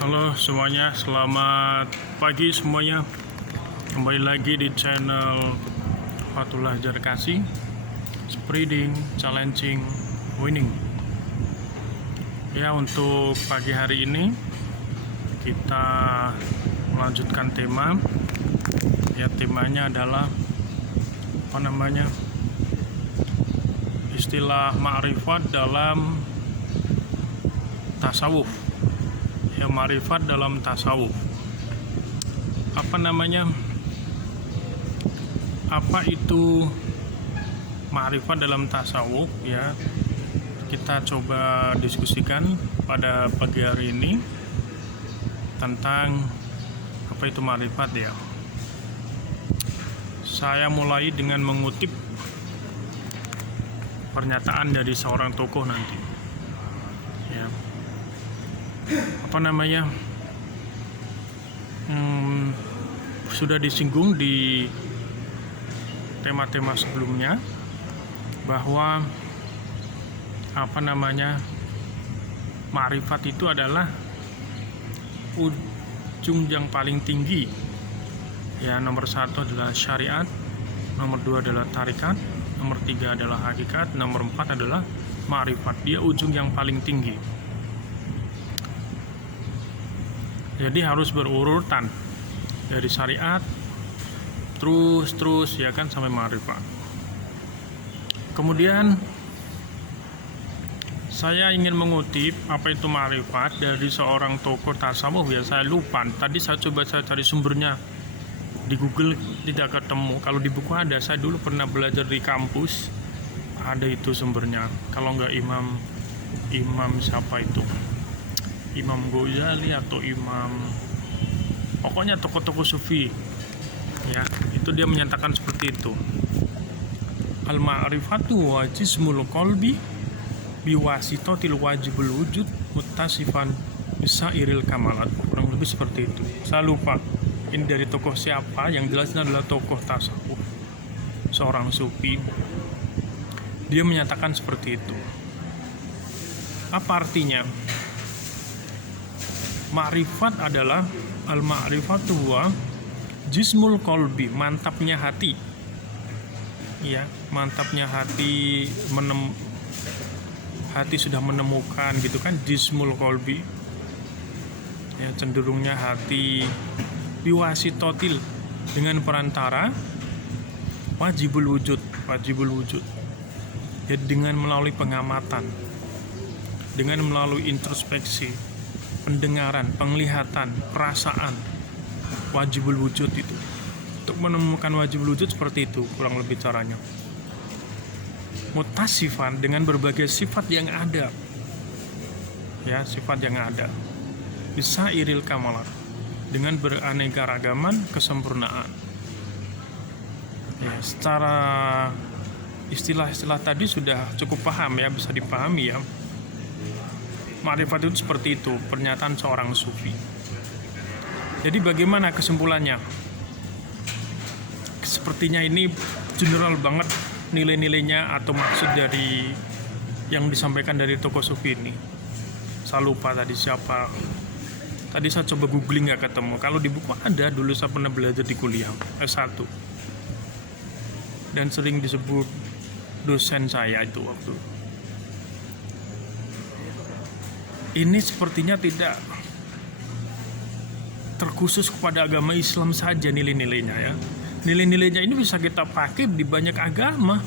Halo semuanya, selamat pagi semuanya. Kembali lagi di channel Fatullah Jarkasi, Spreading, Challenging, Winning. Ya, untuk pagi hari ini kita melanjutkan tema. Ya, temanya adalah istilah ma'rifat dalam tasawuf. Ya, ma'rifat dalam tasawuf. Apa itu ma'rifat dalam tasawuf? Ya, kita coba diskusikan pada pagi hari ini tentang apa itu ma'rifat ya. Saya mulai dengan mengutip pernyataan dari seorang tokoh nanti. Ya. Sudah disinggung di tema-tema sebelumnya bahwa ma'rifat itu adalah ujung yang paling tinggi. Ya, nomor 1 adalah syariat, nomor 2 adalah tarikat, nomor 3 adalah hakikat, nomor 4 adalah ma'rifat. Dia ujung yang paling tinggi. Jadi harus berurutan dari syariat terus ya kan sampai ma'rifat. Kemudian saya ingin mengutip apa itu ma'rifat dari seorang tokoh tasawuf. Ya, saya lupa. Tadi saya cari sumbernya di Google, tidak ketemu. Kalau di buku ada. Saya dulu pernah belajar di kampus, ada itu sumbernya. Kalau nggak Imam siapa itu, Imam Ghazali atau pokoknya tokoh-tokoh sufi ya, itu dia menyatakan seperti itu. Al-ma'rifatu wa jismul qalbi biwasitatil wajibul wujud muttasifan bisairil kamalat. Kurang lebih seperti itu. Saya lupa ini dari tokoh siapa, yang jelas ini adalah tokoh tasawuf, seorang sufi. Dia menyatakan seperti itu. Apa artinya? Ma'rifat adalah al-ma'rifatu wa jismul qalbi, mantapnya hati. Ya, mantapnya hati, hati sudah menemukan gitu kan, jismul qalbi. Ya, cenderungnya hati biwasitotil, dengan perantara wajibul wujud. Jadi dengan melalui pengamatan, dengan melalui introspeksi, pendengaran, penglihatan, perasaan, wajibul wujud itu. Untuk menemukan wajibul wujud seperti itu kurang lebih caranya. Mutasifan, dengan berbagai sifat yang ada. Ya, sifat yang ada. Bisa iril kamalat, dengan beraneka ragaman kesempurnaan. Ya, secara istilah-istilah tadi sudah cukup paham ya, bisa dipahami ya. Ma'rifat itu seperti itu, pernyataan seorang sufi. Jadi bagaimana kesimpulannya? Sepertinya ini general banget nilai-nilainya atau maksud dari yang disampaikan dari tokoh sufi ini. Saya lupa tadi siapa. Tadi saya coba googling nggak ketemu. Kalau di buku ada, dulu saya pernah belajar di kuliah S1. Dan sering disebut dosen saya itu waktu. Ini sepertinya tidak terkhusus kepada agama Islam saja nilai-nilainya ya. Nilai-nilainya ini bisa kita pakai di banyak agama,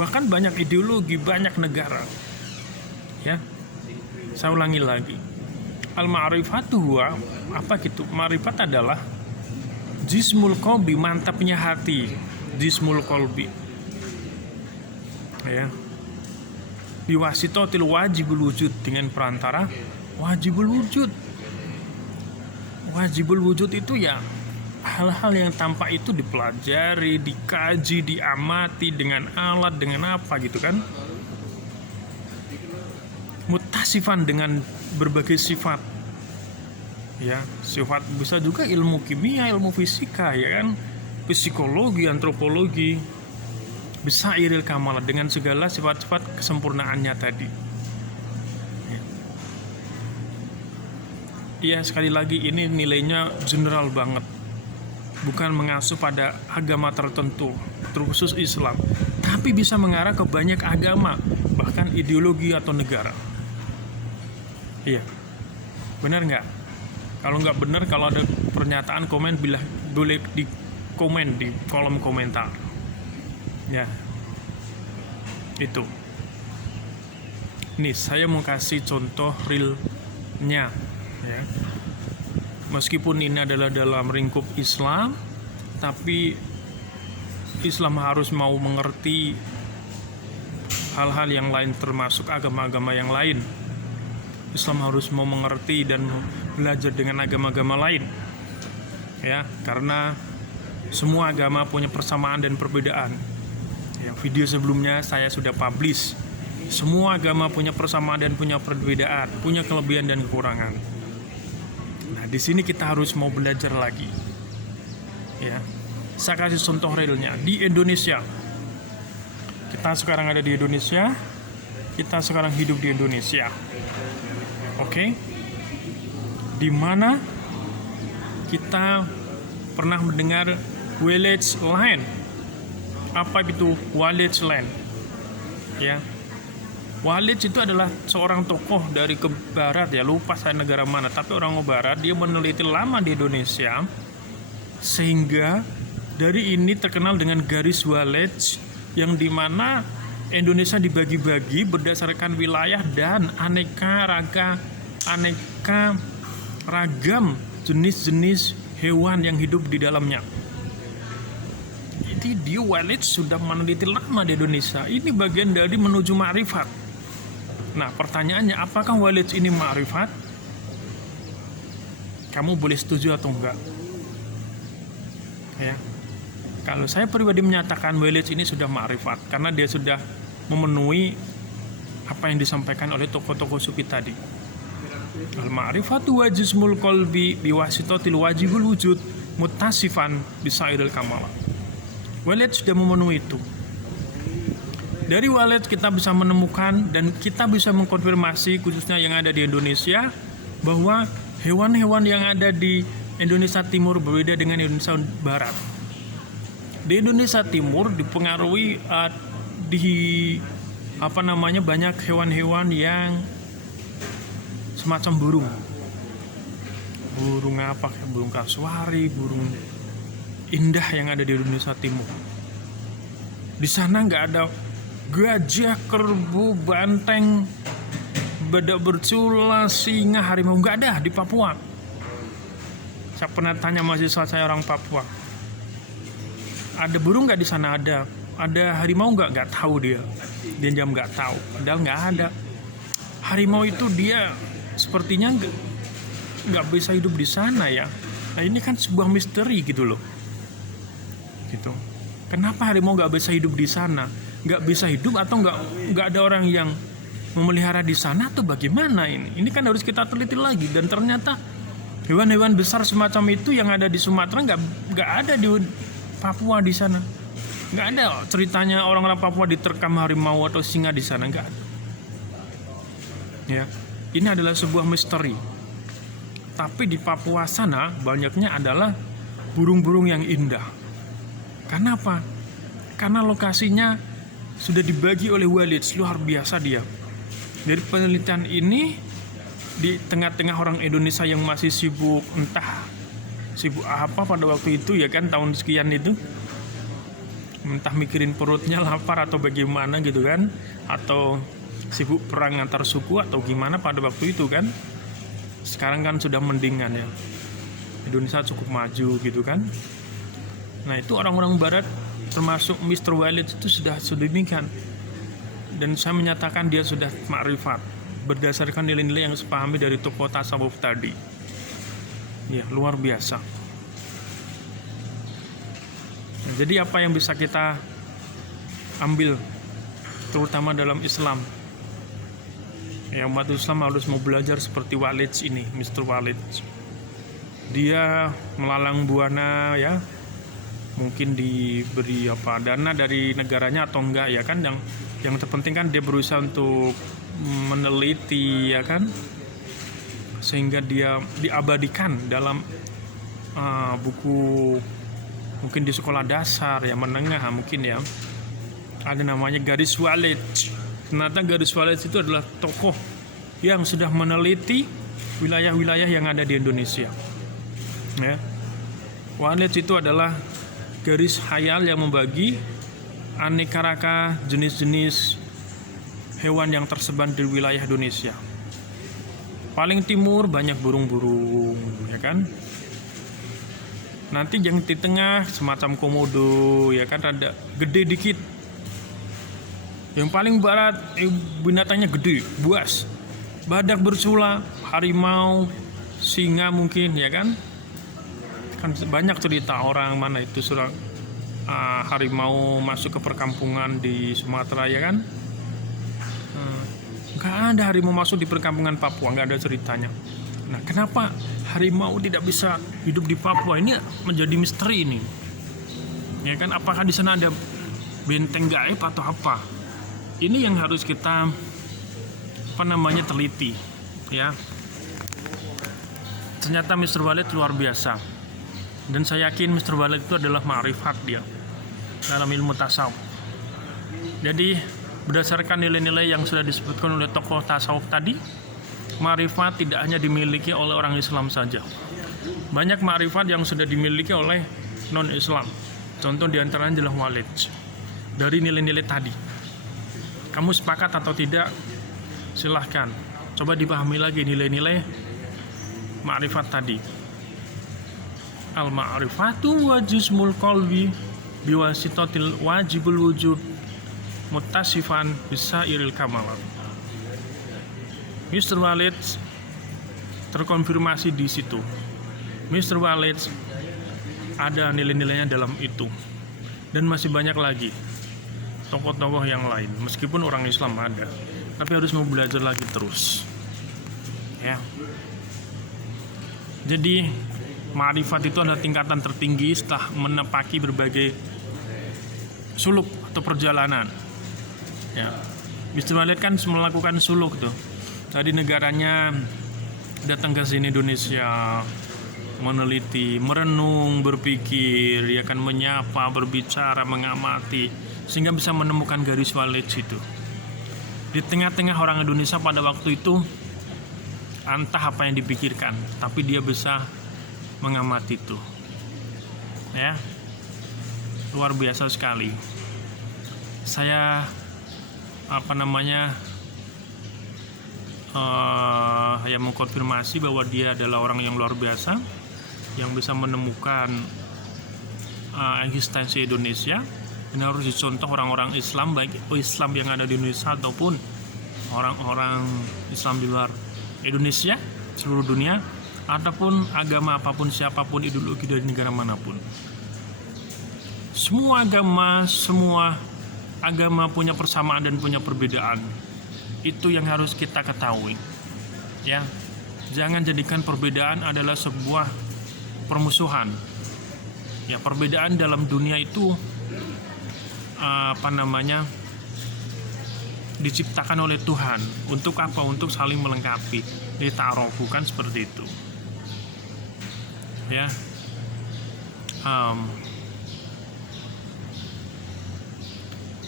bahkan banyak ideologi, banyak negara. Ya, saya ulangi lagi. Al-ma'rifatu huwa, apa gitu? Ma'rifat adalah jismul qalbi, mantapnya hati. Jismul qalbi. Ya. Biwasitatil wajibul wujud, dengan perantara wajibul wujud. Wajibul wujud itu ya hal-hal yang tampak itu dipelajari, dikaji, diamati dengan alat, dengan apa gitu kan. Mutasifan, dengan berbagai sifat. Ya, sifat bisa juga ilmu kimia, ilmu fisika ya kan, psikologi, antropologi. Bisa iril kamalat, dengan segala sifat-sifat kesempurnaannya tadi. ya sekali lagi ini nilainya general banget, bukan mengasuh pada agama tertentu, terkhusus Islam, tapi bisa mengarah ke banyak agama, bahkan ideologi atau negara. Iya, benar nggak? Kalau nggak benar, kalau ada pernyataan komen, boleh di komen di kolom komentar. Ya, itu. Nih, saya mau kasih contoh realnya, ya. Meskipun ini adalah dalam lingkup Islam, tapi Islam harus mau mengerti hal-hal yang lain, termasuk agama-agama yang lain. Islam harus mau mengerti dan belajar dengan agama-agama lain, ya, karena semua agama punya persamaan dan perbedaan. Ya, video sebelumnya saya sudah publish. Semua agama punya persamaan dan punya perbedaan, punya kelebihan dan kekurangan. Nah, di sini kita harus mau belajar lagi. Ya, saya kasih contoh realnya di Indonesia. Kita sekarang ada di Indonesia. Kita sekarang hidup di Indonesia. Oke? Di mana kita pernah mendengar village land. Apa itu village land? Ya. Walid itu adalah seorang tokoh dari ke barat, ya, lupa saya negara mana, tapi orang barat. Dia meneliti lama di Indonesia, sehingga dari ini terkenal dengan garis Walid, yang dimana Indonesia dibagi-bagi berdasarkan wilayah dan aneka ragam jenis-jenis hewan yang hidup di dalamnya. Jadi dia Walid sudah meneliti lama di Indonesia. Ini bagian dari menuju ma'rifat. Nah, pertanyaannya, apakah Walid ini ma'rifat? Kamu boleh setuju atau enggak? Ya. Kalau saya pribadi menyatakan Walid ini sudah ma'rifat, karena dia sudah memenuhi apa yang disampaikan oleh tokoh-tokoh sufi tadi. Al-ma'rifatu wajismul qalbi biwasitatil wajibul wujud mutasifan bisairil kamala. Walid sudah memenuhi itu. Dari Walid kita bisa menemukan dan kita bisa mengkonfirmasi, khususnya yang ada di Indonesia, bahwa hewan-hewan yang ada di Indonesia Timur berbeda dengan Indonesia Barat. Di Indonesia Timur dipengaruhi banyak hewan-hewan yang semacam burung apa, burung kasuari, burung indah yang ada di Indonesia Timur. Di sana nggak ada gajah, kerbau, banteng, badak bercula, singa, harimau, nggak ada di Papua. Saya pernah tanya mahasiswa saya orang Papua, ada burung nggak di sana? Ada harimau nggak? Nggak tahu dia jam nggak tahu, padahal nggak ada. Harimau itu dia sepertinya nggak bisa hidup di sana, ya. Nah, ini kan sebuah misteri gitu loh, gitu. Kenapa harimau nggak bisa hidup di sana? Nggak bisa hidup atau nggak ada orang yang memelihara di sana atau bagaimana ini? Ini kan harus kita teliti lagi. Dan ternyata hewan-hewan besar semacam itu yang ada di Sumatera nggak ada di Papua di sana. Nggak ada ceritanya orang-orang Papua diterkam harimau atau singa di sana, nggak ada. Ya, ini adalah sebuah misteri. Tapi di Papua sana banyaknya adalah burung-burung yang indah. Kenapa? Karena lokasinya sudah dibagi oleh Walid, luar biasa dia. Dari penelitian ini, di tengah-tengah orang Indonesia yang masih sibuk, entah sibuk apa pada waktu itu, ya kan, tahun sekian itu, entah mikirin perutnya lapar atau bagaimana gitu kan, atau sibuk perang antar suku atau gimana pada waktu itu kan. Sekarang kan sudah mendingan, ya, Indonesia cukup maju gitu kan. Nah, itu orang-orang barat termasuk Mr. Walid itu sudah sedemikian, dan saya menyatakan dia sudah ma'rifat berdasarkan nilai-nilai yang sepahami dari tokoh tasawuf tadi. Ya, luar biasa. Nah, jadi apa yang bisa kita ambil terutama dalam Islam? Ya, umat Islam harus mau belajar seperti Walid ini, Mr. Walid. Dia melalang buana, ya, mungkin diberi dana dari negaranya atau enggak, ya kan. Yang terpenting kan dia berusaha untuk meneliti, ya kan, sehingga dia diabadikan dalam buku, mungkin di sekolah dasar ya, menengah mungkin ya, ada namanya Garis Walid. Ternyata Garis Walid itu adalah tokoh yang sudah meneliti wilayah-wilayah yang ada di Indonesia ya. Walid itu adalah garis khayal yang membagi aneka ragam jenis-jenis hewan yang tersebar di wilayah Indonesia. Paling timur banyak burung-burung, ya kan? Nanti yang di tengah semacam komodo, ya kan, rada gede dikit. Yang paling barat binatangnya gede, buas, badak bersula, harimau, singa mungkin, ya kan? Kan banyak cerita orang mana itu harimau masuk ke perkampungan di Sumatera, ya kan? Nggak ada harimau masuk di perkampungan Papua, nggak ada ceritanya. Nah, kenapa harimau tidak bisa hidup di Papua? Ini menjadi misteri ini. Ya kan, apakah di sana ada benteng gaib atau apa? Ini yang harus kita teliti, ya. Ternyata Mr. Walid luar biasa. Dan saya yakin Mr. Walid itu adalah ma'rifat dia dalam ilmu tasawuf. Jadi berdasarkan nilai-nilai yang sudah disebutkan oleh tokoh tasawuf tadi, ma'rifat tidak hanya dimiliki oleh orang Islam saja. Banyak ma'rifat yang sudah dimiliki oleh non-Islam. Contoh diantaranya adalah Walid. Dari nilai-nilai tadi, kamu sepakat atau tidak? Silahkan. Coba dipahami lagi nilai-nilai ma'rifat tadi. Al-ma'rifatu wa jismul qalbi biwasitatil wajibul wujud mutasifan bisa iril kamalat. Mr. Walid terkonfirmasi di situ. Mr. Walid ada nilai-nilainya dalam itu, dan masih banyak lagi tokoh-tokoh yang lain. Meskipun orang Islam ada, tapi harus mau belajar lagi terus. Ya. Jadi ma'rifat itu adalah tingkatan tertinggi setelah menepaki berbagai suluk atau perjalanan. Ya, Mr. Walid kan melakukan suluk tuh. Tadi negaranya datang ke sini Indonesia, meneliti, merenung, berpikir, ya kan, menyapa, berbicara, mengamati, sehingga bisa menemukan garis Walid itu. Di tengah-tengah orang Indonesia pada waktu itu, entah apa yang dipikirkan, tapi dia bisa mengamati itu. Ya, luar biasa sekali. Saya yang mengkonfirmasi bahwa dia adalah orang yang luar biasa, yang bisa menemukan eksistensi Indonesia. Ini harus dicontoh orang-orang Islam, baik Islam yang ada di Indonesia ataupun orang-orang Islam di luar Indonesia, seluruh dunia, ataupun agama apapun, siapapun, ideologi dari negara manapun. Semua agama punya persamaan dan punya perbedaan. Itu yang harus kita ketahui. Ya, jangan jadikan perbedaan adalah sebuah permusuhan. Ya, perbedaan dalam dunia itu diciptakan oleh Tuhan. Untuk apa? Untuk saling melengkapi. Ta'arufu, kan seperti itu. Ya.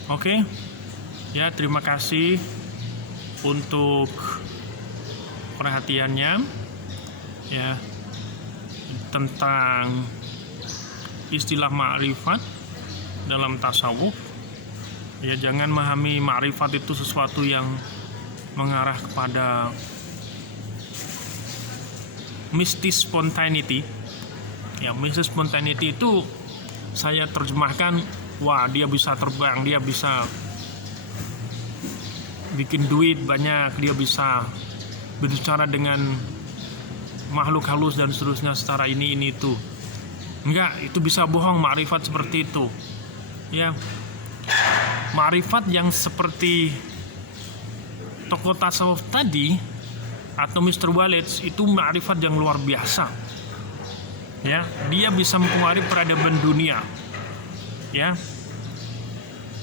Oke. Ya, terima kasih untuk perhatiannya, ya, tentang istilah ma'rifat dalam tasawuf. Ya, jangan memahami ma'rifat itu sesuatu yang mengarah kepada mystic spontaneity. Ya, mystic spontaneity itu saya terjemahkan, wah, dia bisa terbang, dia bisa bikin duit banyak, dia bisa berbicara dengan makhluk halus dan seterusnya secara ini itu. Enggak, itu bisa bohong. Ma'rifat seperti itu, ya. Ma'rifat yang seperti tokoh tasawuf tadi atau Mr. Walid itu ma'rifat yang luar biasa. Ya, dia bisa mempengaruhi peradaban dunia. Ya,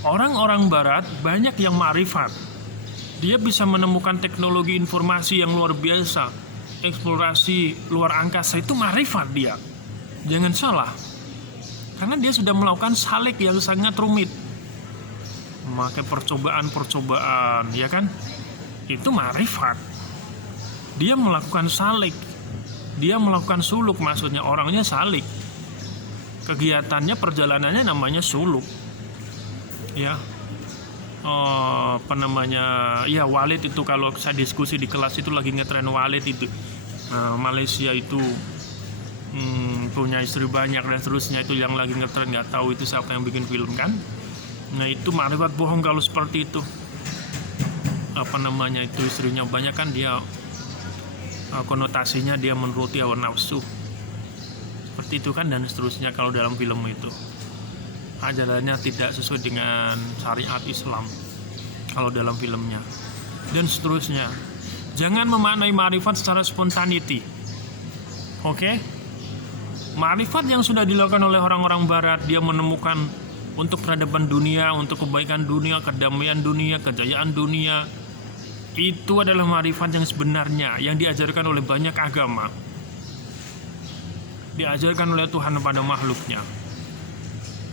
orang-orang Barat banyak yang ma'rifat. Dia bisa menemukan teknologi informasi yang luar biasa, eksplorasi luar angkasa itu ma'rifat dia. Jangan salah. Karena dia sudah melakukan salik yang sangat rumit. Memakai percobaan-percobaan, ya kan? Itu ma'rifat. Dia melakukan salik. Dia melakukan suluk, maksudnya orangnya salik. Kegiatannya, perjalanannya namanya suluk. Ya. Ya Walid itu, kalau saya diskusi di kelas itu lagi ngetren Walid itu. Malaysia itu punya istri banyak dan seterusnya, itu yang lagi ngetren, nggak tahu itu siapa yang bikin film kan. Nah itu ma'rifat bohong kalau seperti itu. Itu istrinya banyak kan, dia konotasinya dia menuruti hawa nafsu seperti itu kan, dan seterusnya. Kalau dalam film itu ajarannya tidak sesuai dengan syariat Islam kalau dalam filmnya, dan seterusnya. Jangan memaknai ma'rifat secara spontanity. Oke? Ma'rifat yang sudah dilakukan oleh orang-orang barat, dia menemukan untuk peradaban dunia, untuk kebaikan dunia, kedamaian dunia, kejayaan dunia, itu adalah ma'rifat yang sebenarnya, yang diajarkan oleh banyak agama, diajarkan oleh Tuhan kepada makhluknya.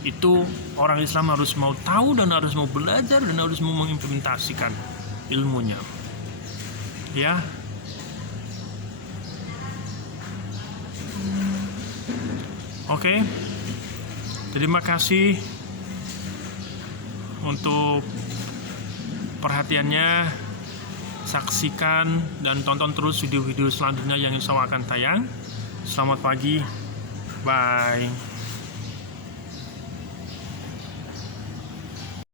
Itu orang Islam harus mau tahu dan harus mau belajar dan harus mau mengimplementasikan ilmunya. Ya. Oke. Terima kasih untuk perhatiannya. Saksikan dan tonton terus video-video selanjutnya yang insya Allah akan tayang. Selamat pagi. Bye.